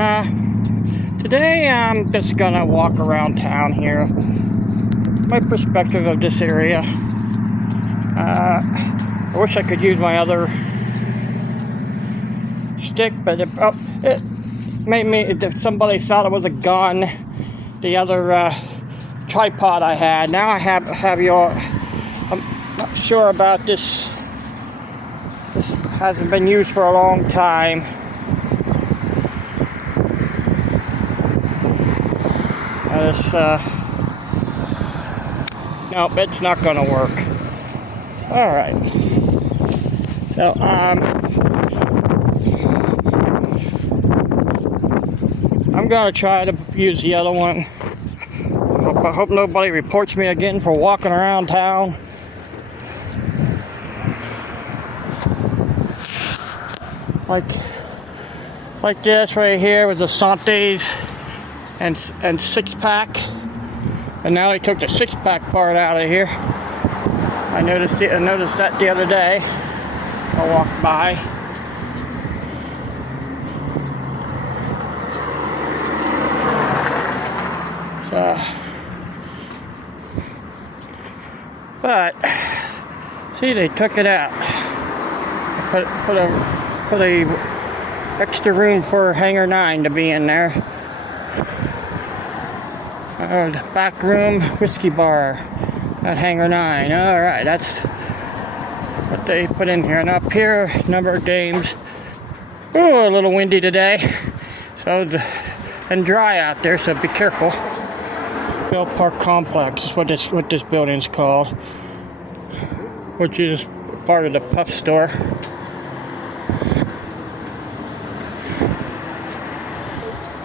Today I'm just gonna walk around town here. My perspective of this area. I wish I could use my other stick, but it made me, if somebody thought it was a gun, the other tripod I had. Now I have your, I'm not sure about this. This hasn't been used for a long time. Nope, it's not gonna work. Alright. So, I'm gonna try to use the other one. I hope nobody reports me again for walking around town. Like this right here was a Santes and six-pack, and now they took the six-pack part out of here. I noticed that the other day. I walked by. But see, they took it out. Put a extra room for Hangar 9 to be in there. The back room whiskey bar at Hangar 9. Alright, that's what they put in here. And up here, number of games. Ooh, a little windy today. And dry out there, so be careful. Bell Park Complex is what this building's called. Which is part of the Puff store.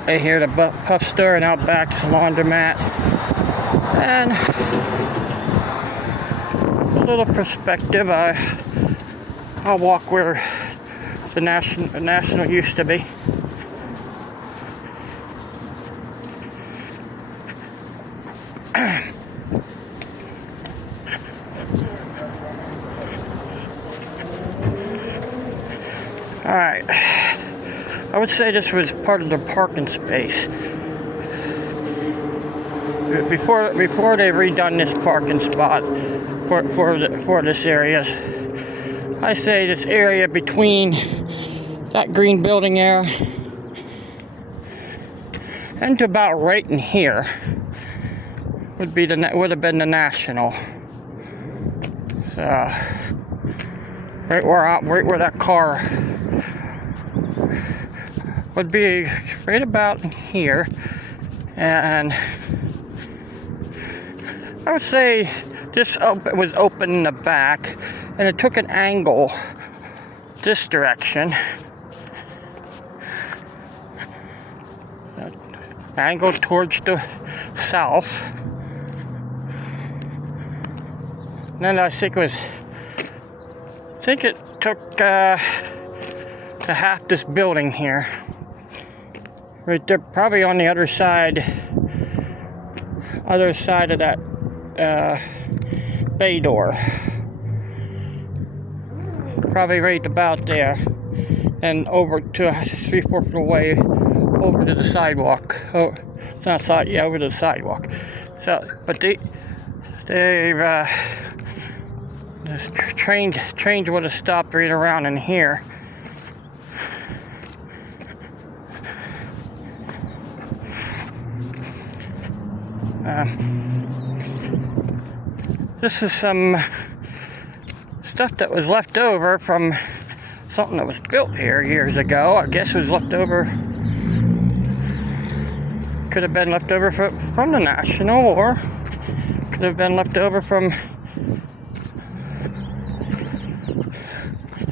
Right here, the Puff store, and out back's laundromat. And a little perspective, I'll walk where the National used to be. Alright. I would say this was part of the parking space. Before they redone this parking spot for this area, I say this area between that green building there and to about right in here would have been the National. So right where that car would be, right about here. And I would say this was open in the back, and it took an angle this direction. Angle towards the south. And then I think it took to half this building here. Right there, probably on the other side of that bay door. Probably right about there. And over to 3/4 of the way over to the sidewalk. Oh, it's not side, yeah, over to the sidewalk. So, but the trains would have stopped right around in here. This is some stuff that was left over from something that was built here years ago. I guess it was left over. Could have been left over from the National, or could have been left over from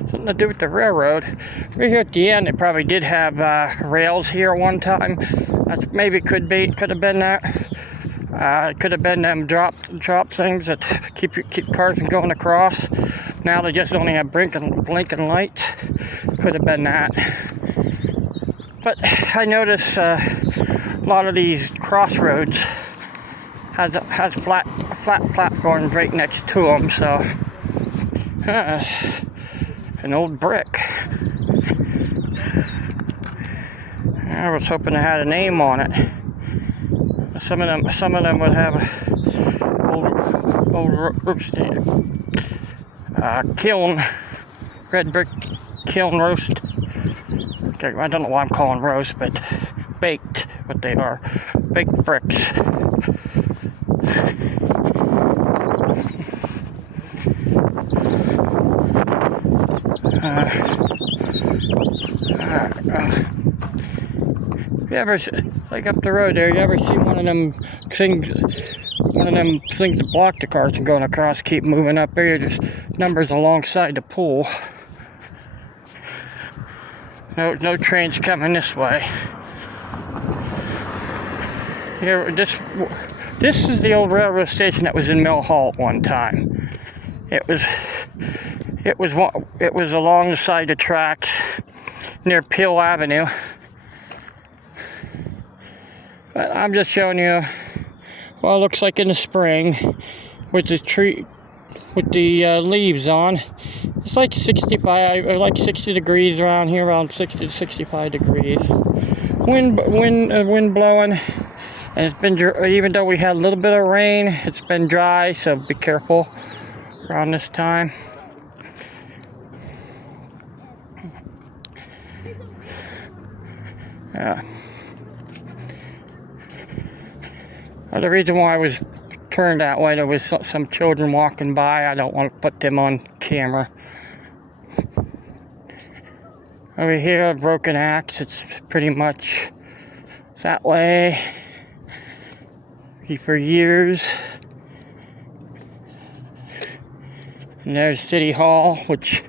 something to do with the railroad. Right here at the end, they probably did have rails here one time. That's maybe could have been that. It could have been them drop things that keep cars from going across. Now they just only have blinking lights. Could have been that. But I notice a lot of these crossroads has flat platforms right next to them. So an old brick. I was hoping it had a name on it. Some of them would have old roasting kiln, red brick kiln roast. Okay, I don't know why I'm calling roast, but baked, what they are, baked bricks. If you ever, like up the road there, you ever see one of them things that block the cars and going across, keep moving up there, just numbers alongside the pool. No trains coming this way. Here, this is the old railroad station that was in Mill Hall at one time. It was along the side of the tracks near Peel Avenue. But I'm just showing you what it looks like in the spring with the tree, with the leaves on. It's like 65, or like 60 degrees around here, around 60 to 65 degrees. Wind blowing, and it's been, even though we had a little bit of rain, it's been dry, so be careful around this time. Yeah. The reason why I was turned that way, there was some children walking by. I don't want to put them on camera. Over here, a broken axe. It's pretty much that way for years. And there's City Hall, which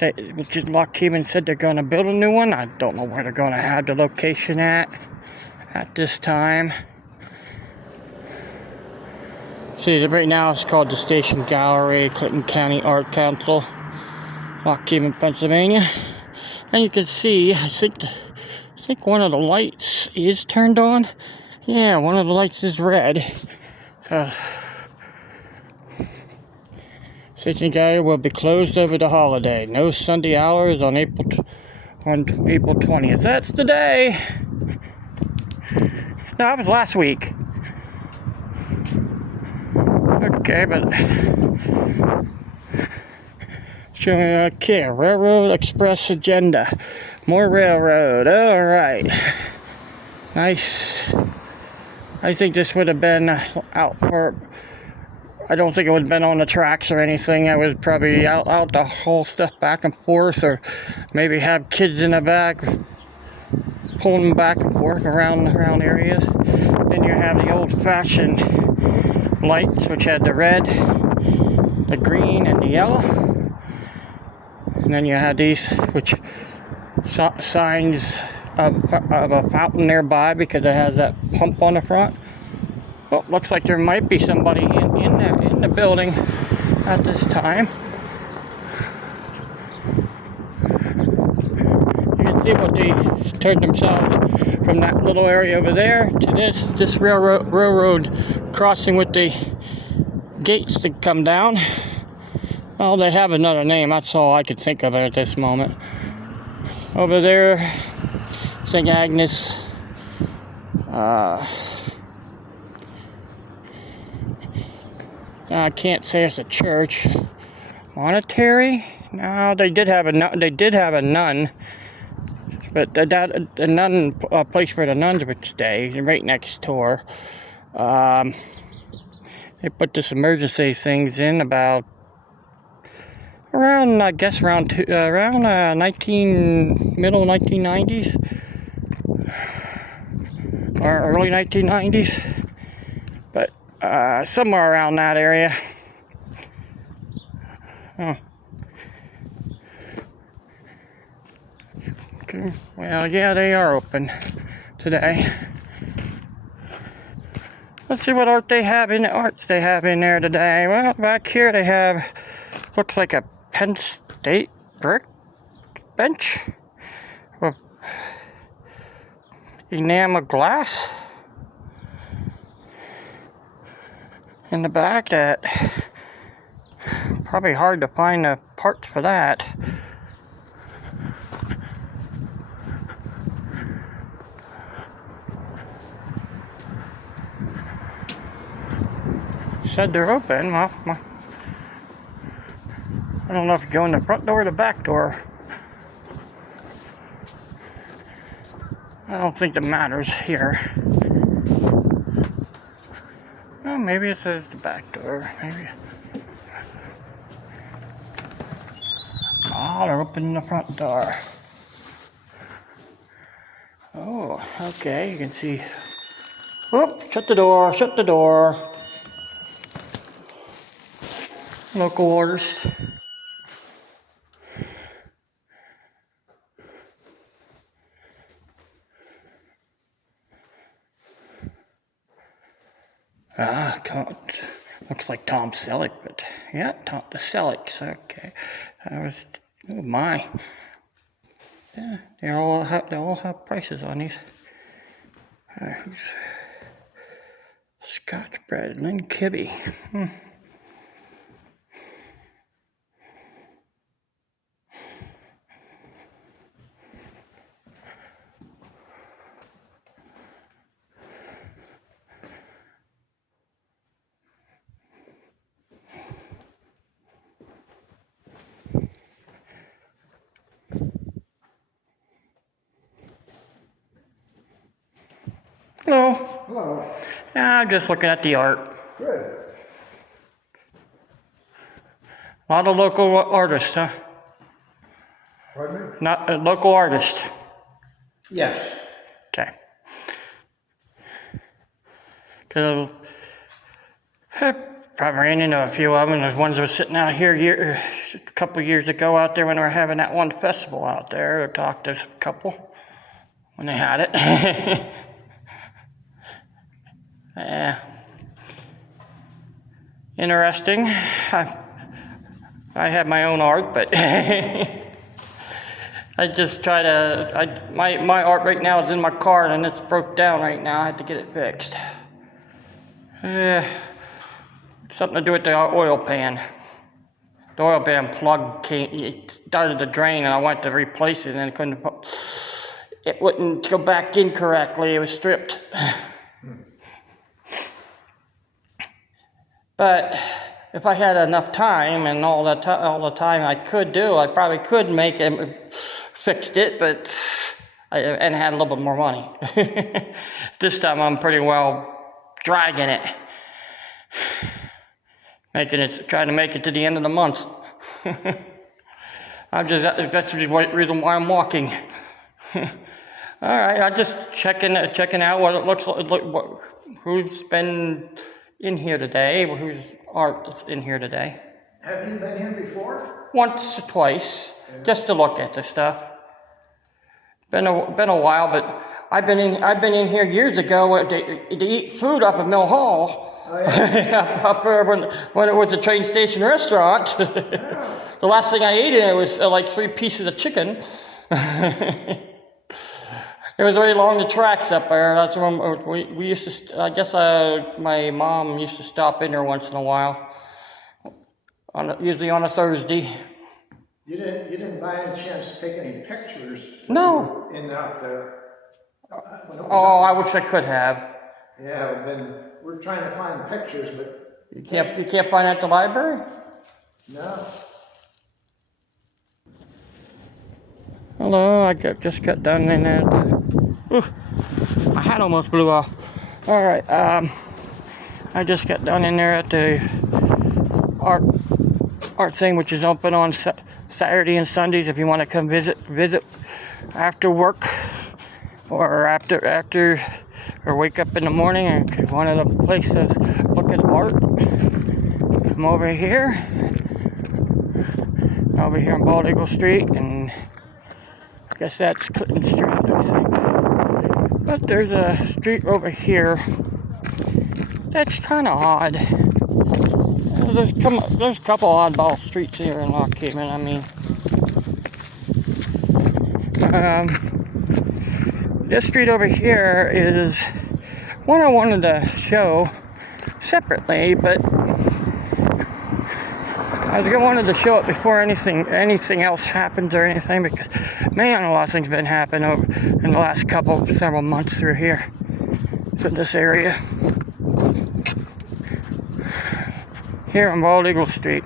is Lockheed said they're going to build a new one. I don't know where they're going to have the location at this time. See, right now it's called the Station Gallery, Clinton County Art Council, Lockheed, Pennsylvania. And you can see, I think one of the lights is turned on. Yeah, one of the lights is red. So, Station Gallery will be closed over the holiday. No Sunday hours on April 20th. That's the day. No, that was last week. Okay, but okay, Railroad Express agenda. More railroad. All right. Nice. I think this would have been out for. I don't think it would have been on the tracks or anything. I was probably out to haul stuff back and forth, or maybe have kids in the back pulling them back and forth around areas. Then you have the old-fashioned lights, which had the red, the green, and the yellow. And then you had these, which signs of a fountain nearby because it has that pump on the front. Well, looks like there might be somebody in the building at this time. You can see what they turned themselves from that little area over there to this railroad crossing with the gates that come down. Well, they have another name. That's all I could think of at this moment. Over there, St. Agnes. I can't say it's a church. Monastery? No, they did have a nun, but a nun, a place where the nuns would stay, right next door. They put this emergency things in about around, I guess, around middle 1990s or early 1990s, but somewhere around that area. Oh. Okay. Well, yeah, they are open today. Let's see what arts they have in there today. Well, back here they have, looks like a Penn State brick bench with enamel glass in the back. That probably hard to find the parts for that. said they're open. Well, I don't know if you go in the front door or the back door. I don't think that matters here. Well, maybe it says the back door. Maybe. Oh, they're opening the front door. Oh, okay. You can see. Whoop! Shut the door. Shut the door. Local orders. Looks like Tom Selleck, but yeah, the Sellecks. Okay, oh my. Yeah, they all have prices on these. Scotch bread, Lynn Kibbe. Hello. Hello. Yeah, I'm just looking at the art. Good. A lot of local artists, huh? Pardon me? Not a local artist. Yes. Okay. Because I probably ran into a few of them. The ones that were sitting out here a couple of years ago out there when we were having that one festival out there. I talked to a couple when they had it. Yeah. Interesting. I have my own art, but I just try to. My art right now is in my car and it's broke down right now. I have to get it fixed. Something to do with the oil pan. The oil pan plug started to drain, and I went to replace it, and it wouldn't go back in correctly. It was stripped. But if I had enough time and all the time I could do, I probably could make it, fixed it, and had a little bit more money. This time I'm pretty well dragging it, trying to make it to the end of the month. That's the reason why I'm walking. All right, I'm just checking out what it looks like. Who's been in here today? Whose art is in here today? Have you been here before? Once or twice, just to look at the stuff. Been a while, but I've been in here years ago to eat food up at Mill Hall. Oh, yeah. Up there when it was a train station restaurant. Yeah. The last thing I ate in it was like 3 pieces of chicken. It was very long, the tracks up there. That's when we used to, I guess my mom used to stop in there once in a while, usually on a Thursday. You didn't by any chance take any pictures? No. In up there? I wish I could have. Yeah, we're trying to find pictures, but... You can't find it at the library? No. Hello, I just got done in there. My hat almost blew off. All right, I just got done in there at the art thing, which is open on Saturday and Sundays if you want to come visit after work or after or wake up in the morning and one of the places look at art. Come over here on Bald Eagle Street, and I guess that's Clinton Street, I think. But there's a street over here that's kind of odd. There's a couple oddball streets here in Lock Haven. I mean, this street over here is one I wanted to show separately, but I wanted to show it before anything else happens or anything, because man, a lot of things been happening in the last several months through here, to this area. here on Bald Eagle Street,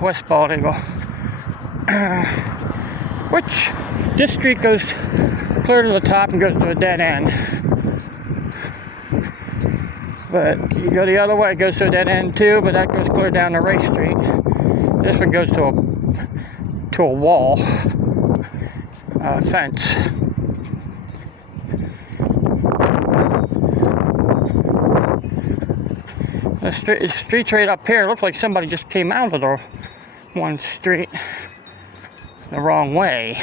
West Bald Eagle. Which this street goes clear to the top and goes to a dead end. But you go the other way, it goes to a dead end too, but that goes clear down to Race Street. This one goes to a wall, fence. The streets right up here look like somebody just came out of the one street the wrong way.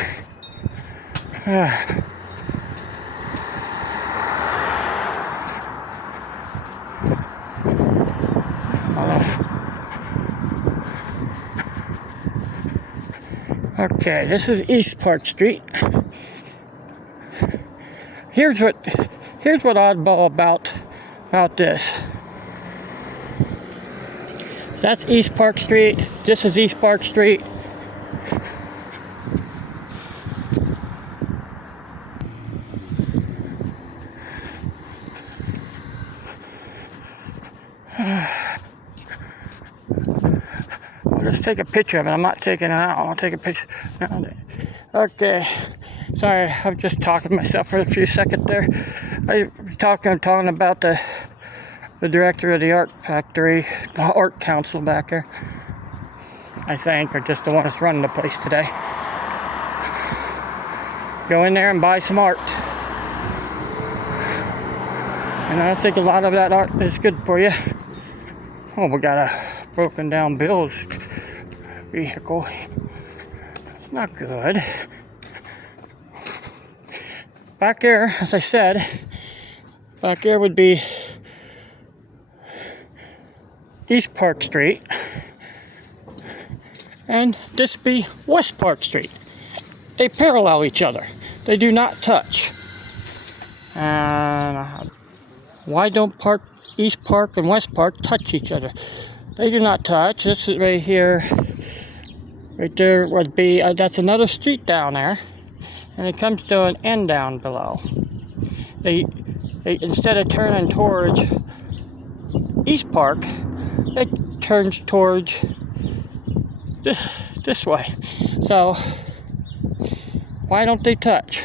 Okay, this is East Park Street. Here's what oddball about this. That's East Park Street. This is East Park Street. I'll just take a picture of it. I'm not taking it out. I'll take a picture. Okay. Sorry, I'm just talking to myself for a few seconds there. I was talking about the director of the art factory, the art council back there, I think, or just the one that's running the place today. Go in there and buy some art. And I think a lot of that art is good for you. Oh, we got a broken down Bill's vehicle. It's not good. Back there, as I said, back there would be East Park Street, and this be West Park Street. They parallel each other. They do not touch. And why don't East Park and West Park touch each other? They do not touch. This is right here. Right there would be, that's another street down there, and it comes to an end down below. They instead of turning towards East Park, it turns towards this way. So why don't they touch?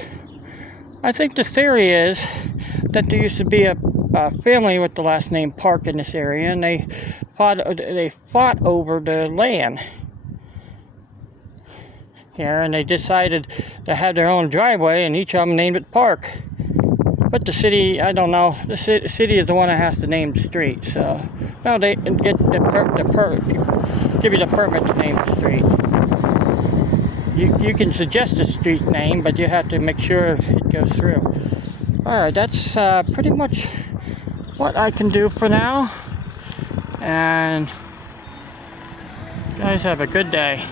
I think the theory is that there used to be a family with the last name Park in this area, and they fought over the land here, and they decided to have their own driveway, and each of them named it Park. But the city, I don't know. The city is the one that has to name the street. So no, they get give you the permit to name the street. You can suggest a street name, but you have to make sure it goes through. All right, that's pretty much what I can do for now. And you guys have a good day.